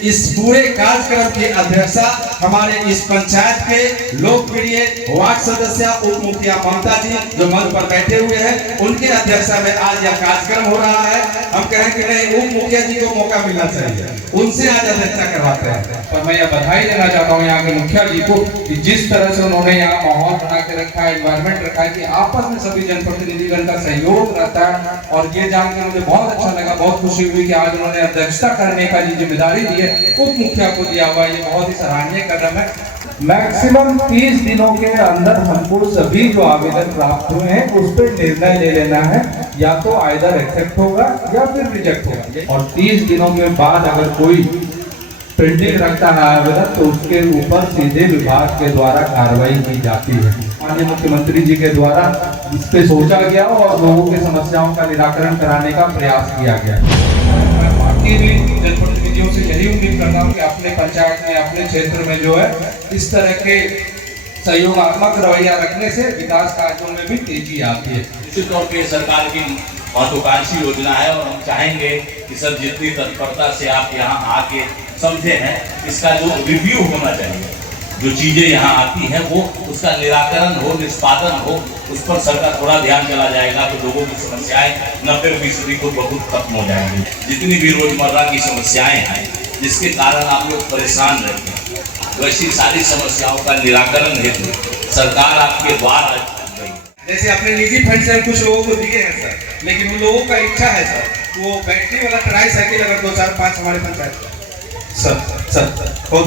इस पूरे कार्यक्रम की अध्यक्षता हमारे इस पंचायत के लोकप्रिय वार्ड सदस्य उप मुखिया ममता जी जो मंच पर बैठे हुए हैं, उनके अध्यक्षता में आज यह कार्यक्रम हो रहा है। हम कहें कि नहीं, उप मुखिया जी को मौका मिलना चाहिए, उनसे आज अध्यक्षता करवाते हैं। पर मैं यह बधाई देना चाहता हूँ यहाँ के मुखिया जी को कि जिस तरह से उन्होंने यहाँ माहौल बना के रखा है, एनवायरमेंट रखा है कि आपस में सभी जनप्रतिनिधिगण का सहयोग रहता है। और ये जान के मुझे बहुत अच्छा लगा, बहुत खुशी हुई कि आज उन्होंने अध्यक्षता करने का जो जिम्मेदारी दी है उप मुखिया को दिया हुआ है। ये बहुत ही सराहनीय कदम है। मैक्सिमम 30 दिनों के अंदर हमको सभी जो आवेदन प्राप्त हुए हैं उस पर निर्णय ले लेना है, या तो आइदर एक्सेप्ट होगा या फिर रिजेक्ट होगा। और 30 दिनों के बाद अगर कोई पेंडिंग रखता है आवेदन तो उसके ऊपर सीधे विभाग के द्वारा कार्रवाई की जाती है। माननीय मुख्यमंत्री जी के द्वारा इस पे सोचा गया और लोगों की समस्याओं का निराकरण कराने का प्रयास किया गया। मैं बाकी भी जनप्रतिनिधियों से यही उम्मीद करता हूँ कि अपने पंचायत में, अपने क्षेत्र में जो है इस तरह के सहयोगात्मक रवैया रखने से विकास कार्यों में भी तेजी आती है। निश्चित तौर पर सरकार की महत्वाकांक्षी योजना है और हम चाहेंगे कि सर जितनी तत्परता से आप यहाँ आके समझे हैं, इसका जो रिव्यू होना चाहिए, जो चीजें यहाँ आती हैं वो उसका निराकरण हो, निष्पादन हो, उस पर सरकार थोड़ा ध्यान चला जाएगा तो लोगों की समस्याएं 90% को बहुत खत्म हो जाएंगी। जितनी भी रोजमर्रा की समस्याएं हैं जिसके कारण आप लोग परेशान रहते हैं, वैसी सारी समस्याओं का निराकरण हेतु सरकार आपके द्वार गई। जैसे अपने निजी फंड से कुछ लोगों को दिए हैं सर, लेकिन उन लोगों का इच्छा है सर वो बैटरी वाला ट्राई साइकिल अगर 2 4 5 हमारे पंचायत सर बहुत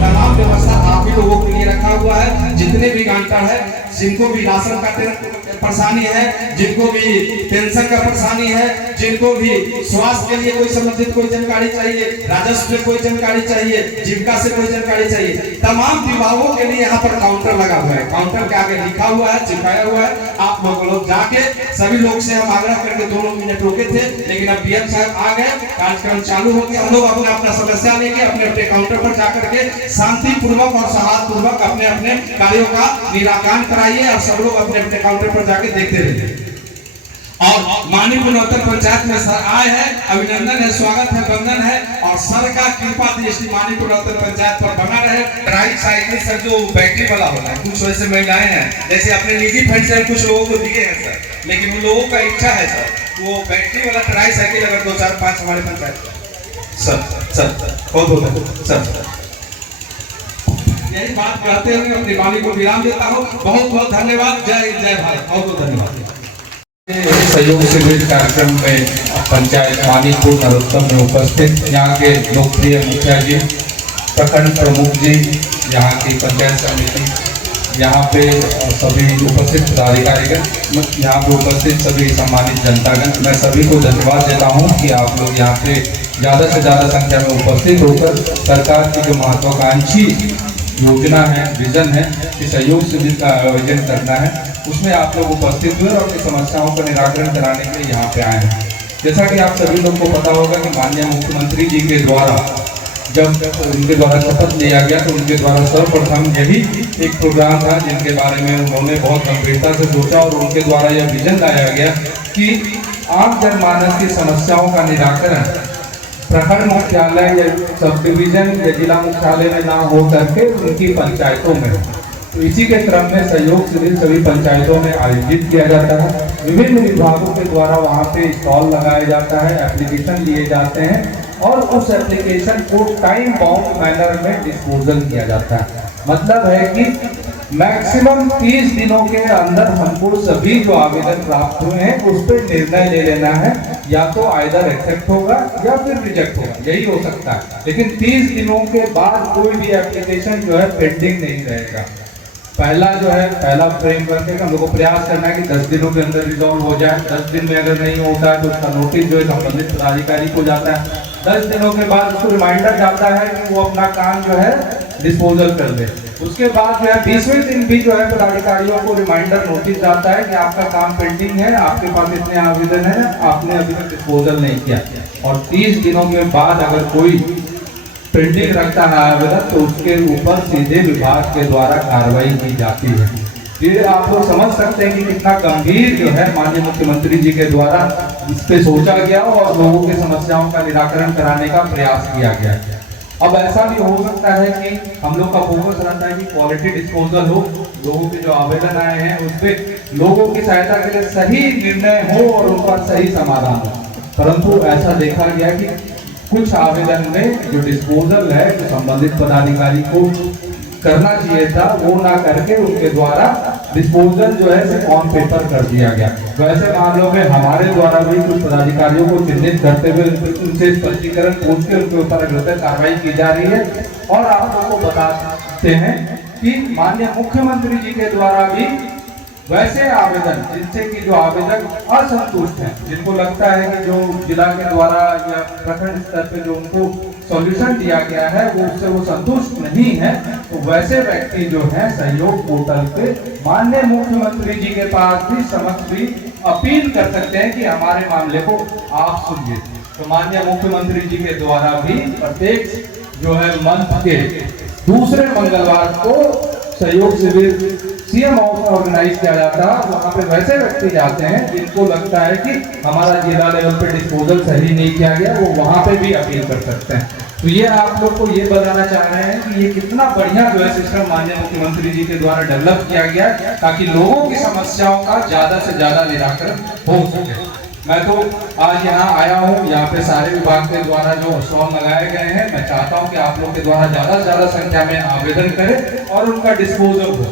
तमाम व्यवस्था आप ही लोगों के लिए रखा हुआ है। जितने भी गांटर है, जिनको भी राशन का परेशानी है, जिनको भी पेंशन का परेशानी है, जिनको भी स्वास्थ्य के लिए कोई संबंधित कोई जानकारी चाहिए, राजस्व से कोई जानकारी चाहिए, जीविका से कोई जानकारी चाहिए, तमाम विभागों के लिए यहाँ पर काउंटर लगा हुआ है। काउंटर के आगे लिखा हुआ है, चिपकाया हुआ है। आप लोग जाके सभी लोग से हम आग्रह करके 2 मिनट रोके थे, लेकिन अब पीएम साहब आ गए, कार्यक्रम चालू हो गया। हम लोग अपना अपना समस्या लेके अपने अपने काउंटर पर जाकर के शांति पूर्वक और सौहार्दपूर्वक अपने अपने कार्यों का निराकरण कराइए और सब लोग अपने अपने काउंटर पर जाके देखते रहिए। और माननीय पुनौतर पंचायत में सर आए हैं, अभिनंदन है, स्वागत है, वंदन है और सर का कृपा दृष्टि माननीय पुनौतर पंचायत पर बना रहे। ट्राई साइकिल सर जो बैटरी वाला होता है, कुछ वैसे महिलाएं हैं जैसे अपने निजी फंड से कुछ लोगों को दिए हैं सर, लेकिन उन लोगों का इच्छा है सर वो बैटरी वाला ट्राई साइकिल अगर 2 4 5 हमारे पंचायत सर बहुत सर यही बात कहते हुए अपनी वाणी को विराम देता हूँ। बहुत बहुत धन्यवाद। जय जय भारत। बहुत बहुत धन्यवाद। सहयोग शिविर कार्यक्रम में पंचायत मानीपुर नरोत्तम में उपस्थित यहाँ के लोकप्रिय मुखिया जी, प्रखंड प्रमुख जी, यहाँ की पंचायत समिति, यहाँ पे सभी उपस्थित पदाधिकारीगण, यहाँ पे उपस्थित सभी सम्मानित जनतागण, मैं सभी को धन्यवाद देता हूँ कि आप लोग यहाँ पे ज़्यादा से ज़्यादा संख्या में उपस्थित होकर सरकार की जो महत्वाकांक्षी योजना है, विजन है कि सहयोग शिविर का आयोजन करना है, उसमें आप लोग उपस्थित हुए और अपनी समस्याओं का निराकरण कराने के लिए यहाँ पे आए हैं। जैसा कि आप सभी लोग को पता होगा कि माननीय मुख्यमंत्री जी के द्वारा जब उनके द्वारा शपथ लिया गया तो उनके द्वारा सर्वप्रथम यही एक प्रोग्राम था जिनके बारे में उन्होंने बहुत गंभीरता से सोचा और उनके द्वारा यह विजन लाया गया कि आम जनमानस की समस्याओं का निराकरण प्रखंड मुख्यालय या सब डिवीजन या जिला मुख्यालय में ना हो करके उनकी पंचायतों में। तो इसी के क्रम में सहयोग शिविर सभी पंचायतों में आयोजित किया जाता है। विभिन्न विभागों के द्वारा वहाँ पे स्टॉल लगाया जाता है, एप्लीकेशन लिए जाते हैं और उस एप्लीकेशन को टाइम बाउंड मैनर में डिस्पोजल किया जाता है। मतलब है कि मैक्सिमम 30 दिनों के अंदर हमको सभी जो आवेदन प्राप्त हुए हैं उस पर निर्णय ले लेना है, या तो आइदर एक्सेप्ट होगा या फिर रिजेक्ट होगा, यही हो सकता है। लेकिन 30 दिनों के बाद कोई भी एप्लीकेशन जो है पेंडिंग नहीं रहेगा। पहला फ्रेमवर्क है, हम लोग को प्रयास करना है कि 10 दिनों के अंदर रिजॉल्व हो जाए। 10 दिन में अगर नहीं होता है तो उसका नोटिस जो है संबंधित पदाधिकारी को जाता है। 10 दिनों के बाद उसको रिमाइंडर जाता है कि वो अपना काम जो है डिस्पोजल कर दे। उसके बाद जो है 20वें दिन भी जो है पदाधिकारियों को रिमाइंडर नोटिस जाता है कि आपका काम पेंडिंग है, आपके पास इतने आवेदन है, आपने अभी तक डिस्पोजल नहीं किया। और 30 दिनों के बाद अगर कोई पेंडिंग रखता है आवेदन तो उसके ऊपर सीधे विभाग के द्वारा कार्रवाई की जाती है। ये आप लोग समझ सकते हैं कि कितना गंभीर जो है माननीय मुख्यमंत्री जी के द्वारा इस पे सोचा गया और लोगों की समस्याओं का निराकरण कराने का प्रयास किया गया। अब ऐसा भी हो सकता है कि हम लोग का फोकस रहता है कि क्वालिटी डिस्पोजल हो, लोगों के जो आवेदन आए हैं उस पर लोगों की सहायता के लिए सही निर्णय हो और उन पर सही समाधान हो, परंतु ऐसा देखा गया कि कुछ आवेदन में जो डिस्पोजल है जो संबंधित पदाधिकारी को करना चाहिए था वो ना करके उनके द्वारा डिस्पोजल जो है सिर्फ ऑन पेपर कर दिया गया। वैसे मामलों में हमारे द्वारा भी कुछ पदाधिकारियों को चिन्हित करते हुए उनसे स्पष्टीकरण पूछ के उनके ऊपर अग्रसर कार्रवाई की जा रही है। और आप लोगों को बताते हैं कि माननीय मुख्यमंत्री जी के द्वारा भी वैसे आवेदन जिनसे कि जो आवेदक असंतुष्ट हैं, जिनको लगता है कि जो जिला के द्वारा या प्रखंड स्तर पे जो उनको सॉल्यूशन दिया गया है वो उससे वो संतुष्ट नहीं है, तो वैसे व्यक्ति जो है सहयोग पोर्टल पे माननीय मुख्यमंत्री जी के पास भी समक्ष भी अपील कर सकते हैं कि हमारे मामले को आप सुनिए। तो माननीय मुख्यमंत्री जी के द्वारा भी प्रत्येक जो है मंथ के दूसरे मंगलवार को सहयोग शिविर सीएम हाउस में ऑर्गेनाइज किया जाता है। वहाँ पे वैसे व्यक्ति जाते हैं जिनको लगता है कि हमारा जिला लेवल पे डिस्पोजल सही नहीं किया गया, वो वहाँ पे भी अपील कर सकते हैं। तो ये आप लोग को ये बताना चाह रहे हैं कि ये कितना बढ़िया जो है सिस्टम माननीय मुख्यमंत्री जी के द्वारा डेवलप किया गया ताकि लोगों की समस्याओं का ज्यादा से ज्यादा निराकरण हो सके। मैं तो आज यहाँ आया हूँ, यहाँ पे सारे विभाग के द्वारा जो स्टॉल लगाए गए हैं, मैं चाहता हूँ कि आप लोग के द्वारा ज्यादा से ज्यादा संख्या में आवेदन करें और उनका डिस्पोजल हो।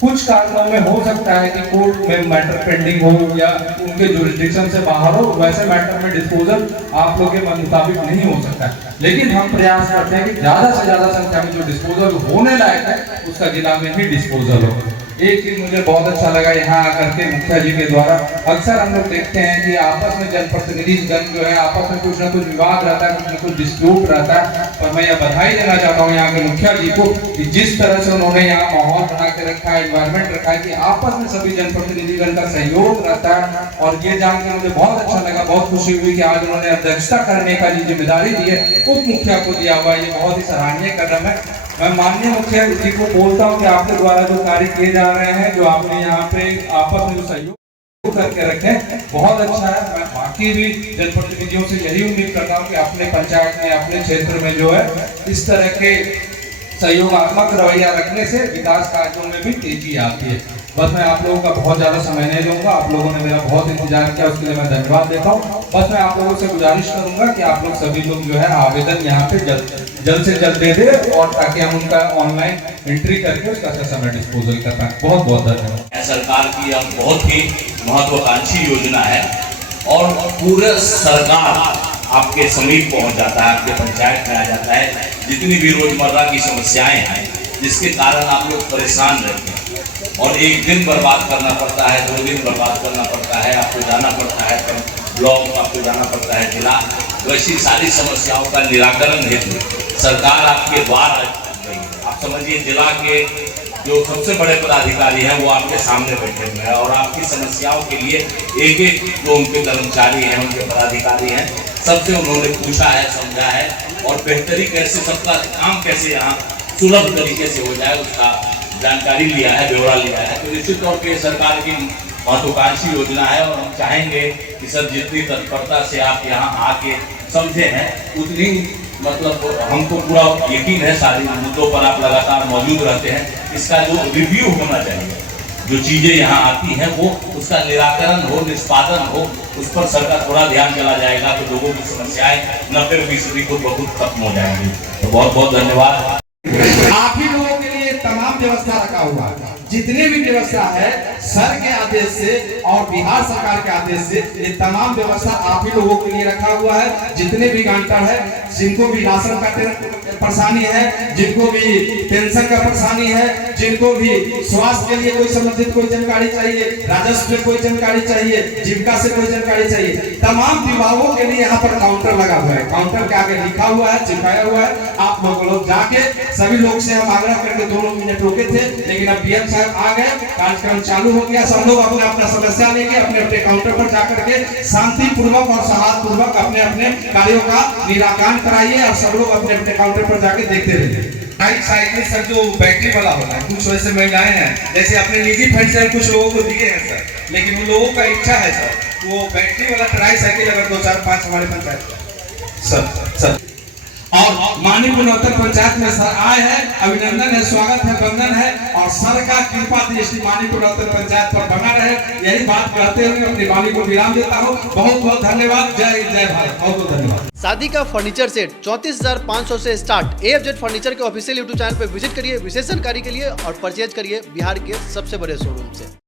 कुछ कारणों में हो सकता है कि कोर्ट में मैटर पेंडिंग हो या उनके जुरिस्डिक्शन से बाहर हो, वैसे मैटर में डिस्पोजल आप लोग के मन मुताबिक नहीं हो सकता, लेकिन हम प्रयास करते हैं कि ज्यादा से ज्यादा संख्या में जो डिस्पोजल होने लायक है उसका जिला में ही डिस्पोजल हो। एक चीज मुझे बहुत अच्छा लगा यहाँ आकर के मुखिया जी के द्वारा, अक्सर हम लोग देखते हैं कि आपस में जनप्रतिनिधि जन जो है आपस में कुछ ना कुछ विवाद रहता है, कुछ ना कुछ डिस्प्यूट रहता है, पर मैं यह बधाई देना चाहता हूँ यहाँ के मुखिया जी को कि जिस तरह से उन्होंने यहाँ माहौल बना के रखा है, एनवायरमेंट रखा है कि आपस में सभी जनप्रतिनिधिगण का सहयोग रहता है। और ये जान के मुझे बहुत अच्छा लगा, बहुत खुशी हुई कि आज उन्होंने अध्यक्षता करने का जो जिम्मेदारी दी है उप मुखिया को दिया हुआ है, ये बहुत ही सराहनीय कदम है। मैं माननीय मुखिया जी को बोलता हूँ कि आपके द्वारा जो कार्य किए जा रहे हैं, जो आपने यहाँ पे आपस में जो सहयोग करके रखे बहुत अच्छा है। मैं बाकी भी जनप्रतिनिधियों से यही उम्मीद करता हूँ कि अपने पंचायत में अपने क्षेत्र में जो है इस तरह के सहयोगात्मक रवैया रखने से विकास कार्यों में भी तेजी आती है। बस मैं आप लोगों का बहुत ज्यादा समय नहीं लूंगा, आप लोगों ने मेरा बहुत इंतजार किया, उसके लिए मैं धन्यवाद देता हूँ। बस मैं आप लोगों से गुजारिश करूंगा कि आप लोग सभी लोग जो है आवेदन यहाँ पे जल्द से जल्द दे दे और ताकि हम उनका ऑनलाइन एंट्री करके उसका समय डिस्पोजल कर पाए। बहुत बहुत धन्यवाद। सरकार की अब बहुत ही महत्वाकांक्षी योजना है और पूरे सरकार आपके समीप पहुंच जाता है, आपके पंचायत में आ जाता है। जितनी भी रोजमर्रा की समस्याएं हैं जिसके कारण आप लोग परेशान रहते हैं और एक दिन बर्बाद करना पड़ता है, 2 दिन बर्बाद करना पड़ता है, आपको जाना पड़ता है ब्लॉक, आपको जाना पड़ता है जिला, वैसी सारी समस्याओं का निराकरण हेतु सरकार आपके द्वार आ गई है। आप समझिए जिला के जो सबसे बड़े पदाधिकारी हैं वो आपके सामने बैठे हुए हैं और आपकी समस्याओं के लिए एक एक जो उनके कर्मचारी हैं, उनके पदाधिकारी हैं, सबसे उन्होंने पूछा है, समझा है और बेहतरी कैसे सबका काम कैसे यहाँ सुलभ तरीके से हो जाए उसका जानकारी लिया है, ब्यौरा लिया है। तो निश्चित तौर पर सरकार की महत्वाकांक्षी योजना है और हम चाहेंगे कि सर जितनी तत्परता से आप यहाँ आके समझे हैं उतनी मतलब हमको पूरा यकीन है सारी मुद्दों पर आप लगातार मौजूद रहते हैं। इसका जो रिव्यू होना चाहिए, जो चीजें यहाँ आती हैं वो उसका निराकरण हो, निष्पादन हो, उस पर सरकार थोड़ा ध्यान चला जाएगा तो लोगों की समस्याएं 90% खुद ब खुद खत्म हो जाएंगी। तो बहुत बहुत धन्यवाद। आप ही लोगों के लिए तमाम व्यवस्था रखा हुआ है, जितनी भी व्यवस्था है सर के आदेश से और बिहार सरकार के आदेश से ये तमाम व्यवस्था आप ही लोगों के लिए रखा हुआ है। जितने भी गांटर है, जिनको भी राशन का परेशानी है, जिनको भी पेंशन का परेशानी है, जिनको भी स्वास्थ्य के लिए कोई संबंधित कोई जानकारी चाहिए, राजस्व में कोई जानकारी चाहिए, जीविका से कोई जानकारी चाहिए, तमाम विभागों के लिए यहाँ पर काउंटर लगा हुआ है। काउंटर के आगे लिखा हुआ है, चिपकाया हुआ है। आप लोग जाके सभी लोग से हम आग्रह करके 2 मिनट रोके थे, लेकिन अब डीएम साहब आ गए, कार्यक्रम चालू हो गया। सब लोग अपने अपना समस्या लेके अपने अपने काउंटर पर जाकर के शांति पूर्वक और सौहार्द पूर्वक अपने अपने कार्यों का निराकरण कराइए और सब लोग अपने अपने काउंटर पर जाके देखते रहिए। साइकिल सर जो बैटरी वाला होता है, कुछ वैसे महिलाएं हैं, जैसे अपने निजी फंड से कुछ लोगों को दिए हैं सर, लेकिन उन लोगों का इच्छा है सर वो बैटरी वाला ट्राई साइकिल अगर 2 4 5 हमारे पंचायत सर और मानीपुर नौतन पंचायत में सर आए हैं, अभिनंदन है, स्वागत है, वंदन है और सर का कृपा दृष्टि मानीपुर नौतन पंचायत पर बना रहे, यही बात कहते हुए अपनी वाणी को विराम देता हूँ। बहुत बहुत धन्यवाद। जय जय भारत। बहुत बहुत धन्यवाद। शादी का फर्नीचर सेट 34,500 से स्टार्ट। AFZ फर्नीचर के ऑफिशियल YouTube चैनल पर विजिट करिए विशेष जानकारी के लिए और परचेज करिए बिहार के सबसे बड़े शोरूम से।